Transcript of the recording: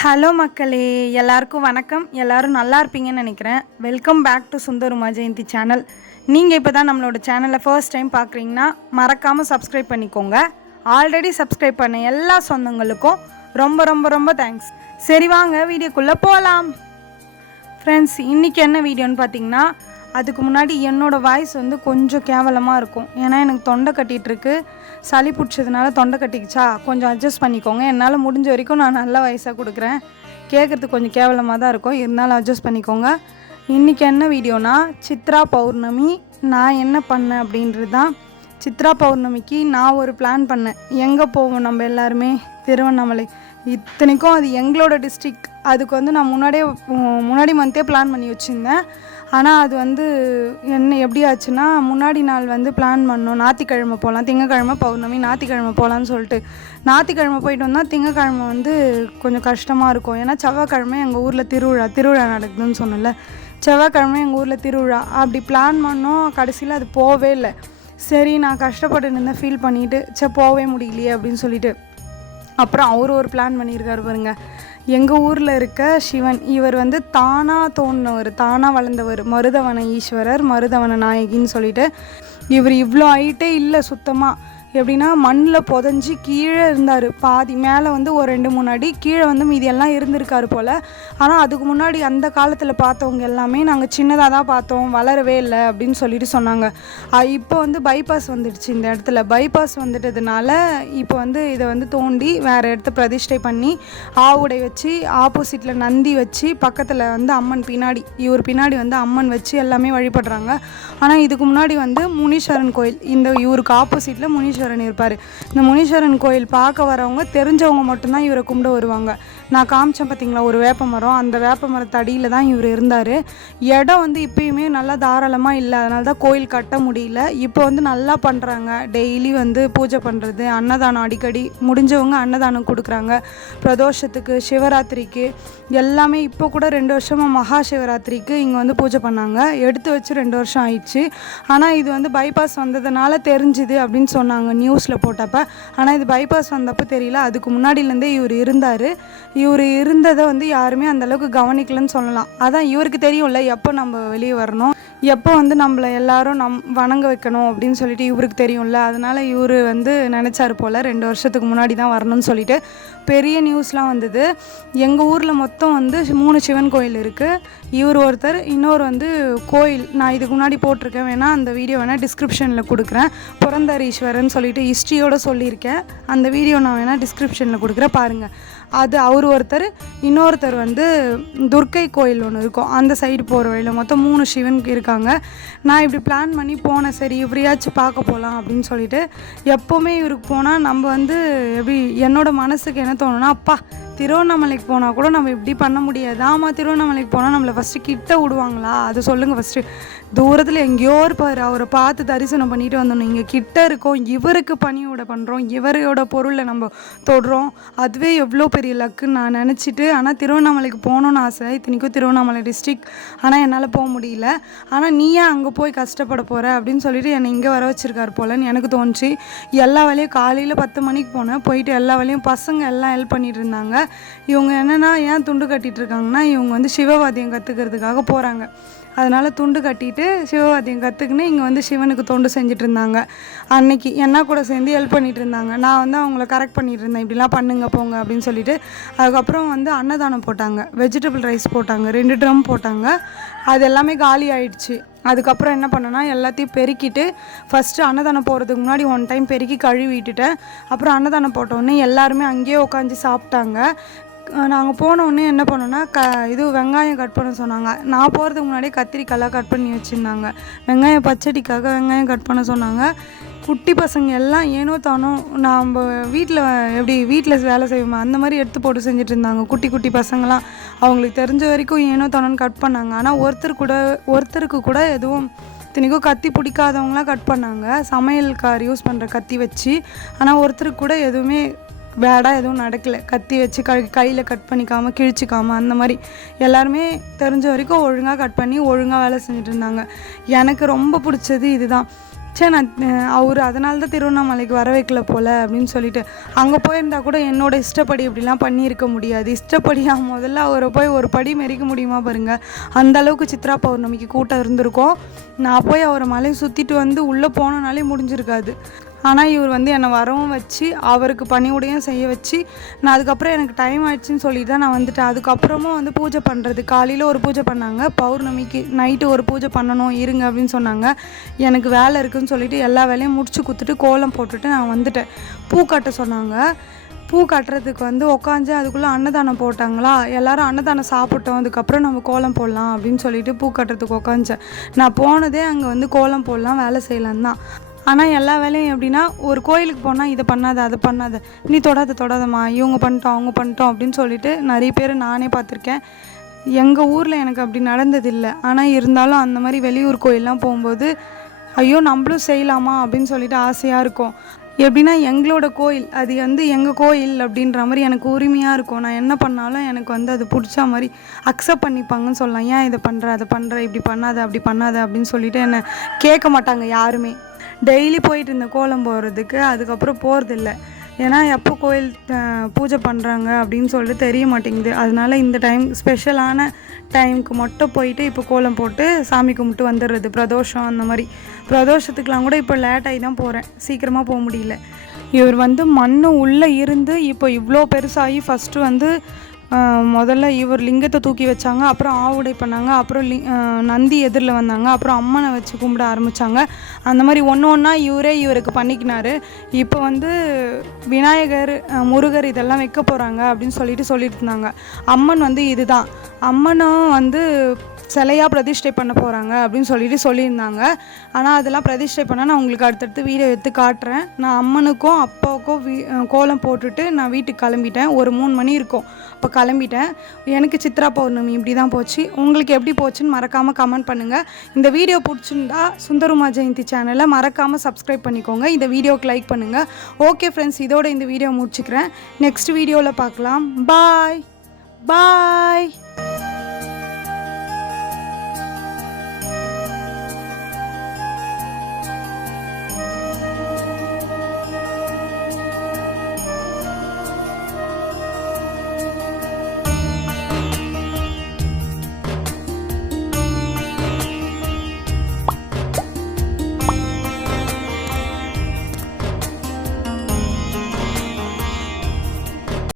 Hello மக்களே, எல்லாருக்கும் வணக்கம். எல்லோரும் நல்லா இருப்பீங்கன்னு நினைக்கிறேன். Welcome back to Sundar Uma Jayanthi channel. நீங்கள் இப்போ தான் நம்மளோட சேனலை ஃபர்ஸ்ட் டைம் பார்க்குறீங்கன்னா மறக்காமல் சப்ஸ்கிரைப் பண்ணிக்கோங்க. ஆல்ரெடி சப்ஸ்கிரைப் பண்ண எல்லா சொந்தங்களுக்கும் ரொம்ப ரொம்ப ரொம்ப தேங்க்ஸ். சரி வாங்க வீடியோக்குள்ளே போகலாம். ஃப்ரெண்ட்ஸ், இன்றைக்கி என்ன வீடியோன்னு பார்த்தீங்கன்னா, அதுக்கு முன்னாடி என்னோடய வாய்ஸ் கொஞ்சம் கேவலமாக இருக்கும். ஏன்னா எனக்கு தொண்டை கட்டிகிட்ருக்கு. சளி பிடிச்சதுனால தொண்டை கட்டிக்கிச்சா, கொஞ்சம் அட்ஜஸ்ட் பண்ணிக்கோங்க. என்னால் முடிஞ்ச வரைக்கும் நான் நல்ல வயசாக கொடுக்குறேன். கேட்குறதுக்கு கொஞ்சம் கேவலமாக தான் இருக்கும், இருந்தாலும் அட்ஜஸ்ட் பண்ணிக்கோங்க. இன்றைக்கி என்ன வீடியோனா, சித்ரா பௌர்ணமி நான் என்ன பண்ணேன் அப்படின்றது தான். சித்ரா பௌர்ணமிக்கு நான் ஒரு பிளான் பண்ணேன். எங்கே போவோம் நம்ம எல்லாருமே? திருவண்ணாமலை. இத்தனைக்கும் அது எங்களோட டிஸ்ட்ரிக். அதுக்கு நான் முன்னாடி மந்த்தே பிளான் பண்ணி வச்சுருந்தேன். ஆனால் அது என்ன எப்படி ஆச்சுன்னா, முன்னாடி நாள் பிளான் பண்ணோம் ஞாயிற்றுக்கிழமை போகலாம், திங்கக்கிழமை பௌர்ணமி, ஞாயிற்றுக்கிழமை போகலான்னு சொல்லிட்டு. ஞாயிற்றுக்கிழமை போயிட்டு வந்தால் திங்கக்கிழமை கொஞ்சம் கஷ்டமாக இருக்கும். ஏன்னா செவ்வாய்க்கிழமை எங்கள் ஊரில் திருவிழா நடக்குதுன்னு சொன்னல. செவ்வாய்க்கிழமை எங்கள் ஊரில் திருவிழா. அப்படி பிளான் பண்ணோம். கடைசியில் அது போகவே இல்லை. சரி, நான் கஷ்டப்பட்டு நின்று ஃபீல் பண்ணிவிட்டு போகவே முடியலையே அப்படின்னு சொல்லிட்டு அப்புறம் ஒரு பிளான் பண்ணியிருக்காரு பாருங்க. எங்கள் ஊரில் இருக்க சிவன், இவர் தானாக தோணினவர், தானாக வளர்ந்தவர், மருதவன ஈஸ்வரர், மருதவன நாயகின்னு சொல்லிட்டு. இவர் இவ்வளோ ஹைட்டே இல்லை சுத்தமாக. எப்படின்னா மண்ணில் புதஞ்சி கீழே இருந்தார். பாதி மேலே ஒரு 2-3 அடி, கீழே மீதி எல்லாம் இருந்திருக்காரு போல். ஆனால் அதுக்கு முன்னாடி அந்த காலத்தில் பார்த்தவங்க எல்லாமே நாங்கள் சின்னதாக தான் பார்த்தோம், வளரவே இல்லை அப்படின்னு சொல்லிட்டு சொன்னாங்க. இப்போ பைபாஸ் வந்துடுச்சு. இந்த இடத்துல பைபாஸ் வந்துட்டதுனால இப்போ இதை தோண்டி வேறு இடத்த பிரதிஷ்டை பண்ணி ஆவுடை வச்சு, ஆப்போசிட்டில் நந்தி வச்சு, பக்கத்தில் அம்மன் பின்னாடி, இவர் பின்னாடி அம்மன் வச்சு எல்லாமே வழிபடுறாங்க. ஆனால் இதுக்கு முன்னாடி முனீஸ்வரன் கோயில், இந்த இவருக்கு ஆப்போசிட்டில் முனீஸ்வரன் இருப்பார். இந்த முனீஸ்வரன் கோயில் பார்க்க வரவங்க தெரிஞ்சவங்க மட்டும்தான் இவரை கும்பிட வருவாங்க. நான் காமிச்சேன் பார்த்தீங்களா ஒரு வேப்ப மரம், அந்த வேப்ப மரத்தடியில் தான் இவர் இருந்தார். இடம் இப்பயுமே நல்லா தாராளமாக இல்லை, அதனால தான் கோயில் கட்ட முடியல. இப்போ நல்லா பண்ணுறாங்க. டெய்லி பூஜை பண்ணுறது, அன்னதானம் அடிக்கடி முடிஞ்சவங்க அன்னதானம் கொடுக்குறாங்க. பிரதோஷத்துக்கு, சிவராத்திரிக்கு எல்லாமே. இப்போ கூட 2 வருஷமாக மகா சிவராத்திரிக்கு இங்கே பூஜை பண்ணாங்க. எடுத்து வச்சு 2 வருஷம் ஆயிடுச்சு. ஆனால் இது பைபாஸ் வந்ததுனால தெரிஞ்சுது அப்படின்னு சொன்னாங்க நியூஸில் போட்டப்போ. ஆனால் இது பைபாஸ் வந்தப்போ தெரியல. அதுக்கு முன்னாடியிலேருந்தே இவர் இருந்தார். இவர் இருந்ததை யாருமே அந்தளவுக்கு கவனிக்கலன்னு சொல்லலாம். அதான் இவருக்கு தெரியும்ல எப்போ நம்ம வெளியே வரணும், எப்போ நம்மளை எல்லாரும் வணங்க வைக்கணும் அப்படின்னு சொல்லிட்டு இவருக்கு தெரியும்ல. அதனால் இவர் நினச்சாரு போல் 2 வருஷத்துக்கு முன்னாடி தான் வரணும்னு சொல்லிட்டு. பெரிய நியூஸ்லாம் வந்தது. எங்கள் ஊரில் மொத்தம் 3 சிவன் கோயில் இருக்குது. இவர் ஒருத்தர், இன்னொரு கோயில் நான் இதுக்கு முன்னாடி போட்டிருக்கேன், வேணால் அந்த வீடியோ வேணால் டிஸ்கிரிப்ஷனில் கொடுக்குறேன். புரந்தரீஸ்வரன் சொல்லிட்டு ஹிஸ்ட்ரியோடு சொல்லியிருக்கேன். அந்த வீடியோ நான் வேணால் டிஸ்கிரிப்ஷனில் கொடுக்குறேன், பாருங்கள். அது அவர் ஒருத்தர். இன்னொருத்தர் துர்க்கை கோயில் ஒன்று இருக்கும், அந்த சைடு போகிற வழியில் மொத்தம் 3 சிவன் இருக்காங்க. நான் இப்படி பிளான் பண்ணி போனேன். சரி இவரையாச்சும் பார்க்க போகலாம் அப்படின்னு சொல்லிட்டு. எப்போவுமே இவருக்கு போனால் நம்ம எப்படி என்னோட மனசுக்கு என்ன தோணுன்னா, அப்பா திருவண்ணாமலைக்கு போனால் கூட நம்ம இப்படி பண்ண முடியாது. ஆமாம், திருவண்ணாமலைக்கு போனால் நம்மளை ஃபஸ்ட்டு கிட்ட விடுவாங்களா, அது சொல்லுங்கள். ஃபஸ்ட்டு தூரத்தில் எங்கேயோ இருப்பார், அவரை பார்த்து தரிசனம் பண்ணிட்டு வந்தோம். இங்கே கிட்ட இருக்கோம், இவருக்கு பணியோட பண்ணுறோம், இவரோட பொருளை நம்ம தொடுறோம். அதுவே எவ்வளோ பெரிய லக்குன்னு நான் நினச்சிட்டு. ஆனால் திருவண்ணாமலைக்கு போகணுன்னு ஆசை, இத்தனைக்கும் திருவண்ணாமலை டிஸ்ட்ரிக். ஆனால் என்னால் போக முடியல. ஆனால் நீ ஏன் அங்கே போய் கஷ்டப்பட போகிற அப்படின்னு சொல்லிட்டு என்னை இங்கே வர வச்சுருக்காரு போலன்னு எனக்கு தோணுச்சு. எல்லா வேலையும் காலையில் 10 மணிக்கு போனேன். போயிட்டு எல்லா வேலையும் பசங்க எல்லாம் ஹெல்ப் பண்ணிட்டு இருந்தாங்க. இவங்க என்னென்னா ஏன் துண்டு கட்டிகிட்டு இருக்காங்கன்னா, இவங்க சிவவாத்தியம் கற்றுக்கிறதுக்காக போகிறாங்க. அதனால் துண்டு கட்டிட்டு சிவவாத்தியம் கற்றுக்குன்னு இங்கே சிவனுக்கு தொண்டு செஞ்சுட்டு இருந்தாங்க. அன்னைக்கு என்ன கூட சேர்ந்து ஹெல்ப் பண்ணிகிட்டு இருந்தாங்க. நான் அவங்கள கரெக்ட் பண்ணிகிட்டு இருந்தேன், இப்படிலாம் பண்ணுங்க போங்க அப்படின்னு சொல்லிட்டு. அதுக்கப்புறம் அன்னதானம் போட்டாங்க, வெஜிடபிள் ரைஸ் போட்டாங்க, 2 ட்ரம் போட்டாங்க. அது எல்லாமே காலி ஆயிடுச்சு. அதுக்கப்புறம் என்ன பண்ணேன்னா, எல்லாத்தையும் பெருக்கிட்டு ஃபஸ்ட்டு அன்னதானம் போகிறதுக்கு முன்னாடி 1 டைம் பெருக்கி கழுவிட்டுட்டேன். அப்புறம் அன்னதானம் போட்டோடனே எல்லாருமே அங்கேயே உட்காந்து சாப்பிட்டாங்க. நாங்கள் போனோடனே என்ன பண்ணோன்னா, வெங்காயம் கட் பண்ண சொன்னாங்க. நான் போகிறதுக்கு முன்னாடியே கத்திரிக்காயெலாம் கட் பண்ணி வச்சுருந்தாங்க. வெங்காயம் பச்சடிக்காக வெங்காயம் கட் பண்ண சொன்னாங்க. குட்டி பசங்க எல்லாம் ஏனோ தானோ நம்ம வீட்டில் வேலை செய்வோம் அந்த மாதிரி எடுத்து போட்டு செஞ்சுட்டு இருந்தாங்க. குட்டி குட்டி பசங்களாம் அவங்களுக்கு தெரிஞ்ச வரைக்கும் ஏனோ தானோன்னு கட் பண்ணாங்க. ஆனால் ஒருத்தருக்கு கூட எதுவும் இத்தனைக்கும் கத்தி பிடிக்காதவங்களாம் கட் பண்ணாங்க, சமையல்கார் யூஸ் பண்ணுற கத்தி வச்சு. ஆனால் ஒருத்தருக்கு கூட எதுவுமே பேடாக எதுவும் நடக்கலை. கத்தி வச்சு கையில் கட் பண்ணிக்காமல் கிழிச்சிக்காமல் அந்த மாதிரி எல்லாருமே தெரிஞ்ச வரைக்கும் ஒழுங்காக கட் பண்ணி ஒழுங்காக வேலை செஞ்சுட்டு இருந்தாங்க. எனக்கு ரொம்ப பிடிச்சது இதுதான். நான் அவர் அதனால தான் திருவண்ணாமலைக்கு வர வைக்கல போல் அப்படின்னு சொல்லிட்டு, அங்கே போயிருந்தால் கூட என்னோடய இஷ்டப்படி இப்படிலாம் பண்ணியிருக்க முடியாது. இஷ்டப்படியாக முதல்ல அவரை போய் ஒரு படி மெரிக்க முடியுமா பாருங்கள். அந்தளவுக்கு சித்ரா பௌர்ணமிக்கு கூட்டம் இருந்திருக்கோம். நான் போய் அவரை மலையை சுற்றிட்டு வந்து உள்ளே போனனாலே முடிஞ்சிருக்காது. ஆனால் இவர் வந்து என்னை வரவும் வச்சு அவருக்கு பணிவுடையும் செய்ய வச்சு, நான் அதுக்கப்புறம் எனக்கு டைம் ஆயிடுச்சுன்னு சொல்லிட்டு தான் நான் வந்துட்டேன். அதுக்கப்புறமும் வந்து பூஜை பண்ணுறது, காலையில் ஒரு பூஜை பண்ணாங்க, பௌர்ணமிக்கு நைட்டு ஒரு பூஜை பண்ணணும் இருங்க அப்படின்னு சொன்னாங்க. எனக்கு வேலை இருக்குதுன்னு சொல்லிட்டு எல்லா வேலையும் முடிச்சு கொடுத்துட்டு கோலம் போட்டுட்டு நான் வந்துட்டேன். பூ கட்ட சொன்னாங்க. பூ கட்டுறதுக்கு வந்து உட்காந்து அதுக்குள்ளே அன்னதானம் போட்டாங்களா, எல்லோரும் அன்னதானம் சாப்பிட்டோம், அதுக்கப்புறம் நம்ம கோலம் போடலாம் அப்படின்னு சொல்லிட்டு பூ கட்டுறதுக்கு உட்காந்துச்சேன். நான் போனதே அங்கே வந்து கோலம் போடலாம், வேலை செய்யலாம் தான். ஆனால் எல்லா வேலையும் எப்படின்னா, ஒரு கோயிலுக்கு போனால் இதை பண்ணாத அதை பண்ணாத, நீ தொடாதம்மா, இவங்க பண்ணிட்டோம் அவங்க பண்ணிட்டோம் அப்படின்னு சொல்லிட்டு நிறைய பேர் நானே பார்த்துருக்கேன். எங்கள் ஊரில் எனக்கு அப்படி நடந்ததில்லை. ஆனால் இருந்தாலும் அந்த மாதிரி வெளியூர் கோயிலெலாம் போகும்போது ஐயோ நம்மளும் செய்யலாமா அப்படின்னு சொல்லிட்டு ஆசையாக இருக்கும். எப்படின்னா எங்களோட கோயில் அது வந்து எங்கள் கோயில் அப்படின்ற மாதிரி எனக்கு உரிமையாக இருக்கும். நான் என்ன பண்ணாலும் எனக்கு வந்து அது பிடிச்ச மாதிரி அக்செப்ட் பண்ணிப்பாங்கன்னு சொல்லலாம். ஏன் இதை பண்ணுற அதை பண்ணுற, இப்படி பண்ணாத அப்படி பண்ணாத அப்படின்னு சொல்லிட்டு என்னை கேட்க மாட்டாங்க யாருமே. டெய்லி போயிட்டு இருந்த கோலம் போடுறதுக்கு அதுக்கப்புறம் போகிறதில்ல. ஏன்னா எப்போ கோயில் பூஜை பண்ணுறாங்க அப்படின்னு சொல்லிட்டு தெரிய மாட்டேங்குது. அதனால இந்த டைம் ஸ்பெஷலான டைமுக்கு மட்டும் போயிட்டு இப்போ கோலம் போட்டு சாமி கும்பிட்டு வந்துடுறது. பிரதோஷம் அந்த மாதிரி பிரதோஷத்துக்கெலாம் கூட இப்போ லேட்டாகி தான் போகிறேன், சீக்கிரமாக போக முடியல. இவர் வந்து மண் உள்ளே இருந்து இப்போ இவ்வளோ பெருசாகி ஃபஸ்ட்டு வந்து முதல்ல இவர் லிங்கத்தை தூக்கி வச்சாங்க, அப்புறம் ஆவுடை பண்ணாங்க, அப்புறம் நந்தி எதிரில் வந்தாங்க, அப்புறம் அம்மனை வச்சு கும்பிட ஆரம்பித்தாங்க. அந்த மாதிரி ஒன்று ஒன்றா இவருக்கு பண்ணிக்கினார். இப்போ வந்து விநாயகர், முருகர் இதெல்லாம் வைக்க போகிறாங்க அப்படின்னு சொல்லிட்டு இருந்தாங்க. அம்மன் வந்து இதுதான், அம்மனும் வந்து சிலையாக பிரதிஷ்டை பண்ண போகிறாங்க அப்படின்னு சொல்லியிருந்தாங்க. ஆனால் அதெல்லாம் பிரதிஷ்டை பண்ணால் நான் உங்களுக்கு அடுத்தடுத்து வீடியோ எடுத்து காட்டுறேன். நான் அம்மனுக்கும் அப்பாவுக்கும் கோலம் போட்டுட்டு நான் வீட்டுக்கு கிளம்பிட்டேன். ஒரு 3 மணி இருக்கும், அப்போ கிளம்பிட்டேன். எனக்கு சித்ரா பௌர்ணமி இப்படி தான் போச்சு. உங்களுக்கு எப்படி போச்சுன்னு மறக்காமல் கமெண்ட் பண்ணுங்கள். இந்த வீடியோ பிடிச்சிருந்தா சுந்தருமா ஜெயந்தி சேனலை மறக்காமல் சப்ஸ்கிரைப் பண்ணிக்கோங்க. இந்த வீடியோவுக்கு லைக் பண்ணுங்கள். ஓகே ஃப்ரெண்ட்ஸ், இதோட இந்த வீடியோ முடிச்சுக்கிறேன். நெக்ஸ்ட் வீடியோவில் பார்க்கலாம். பாய்.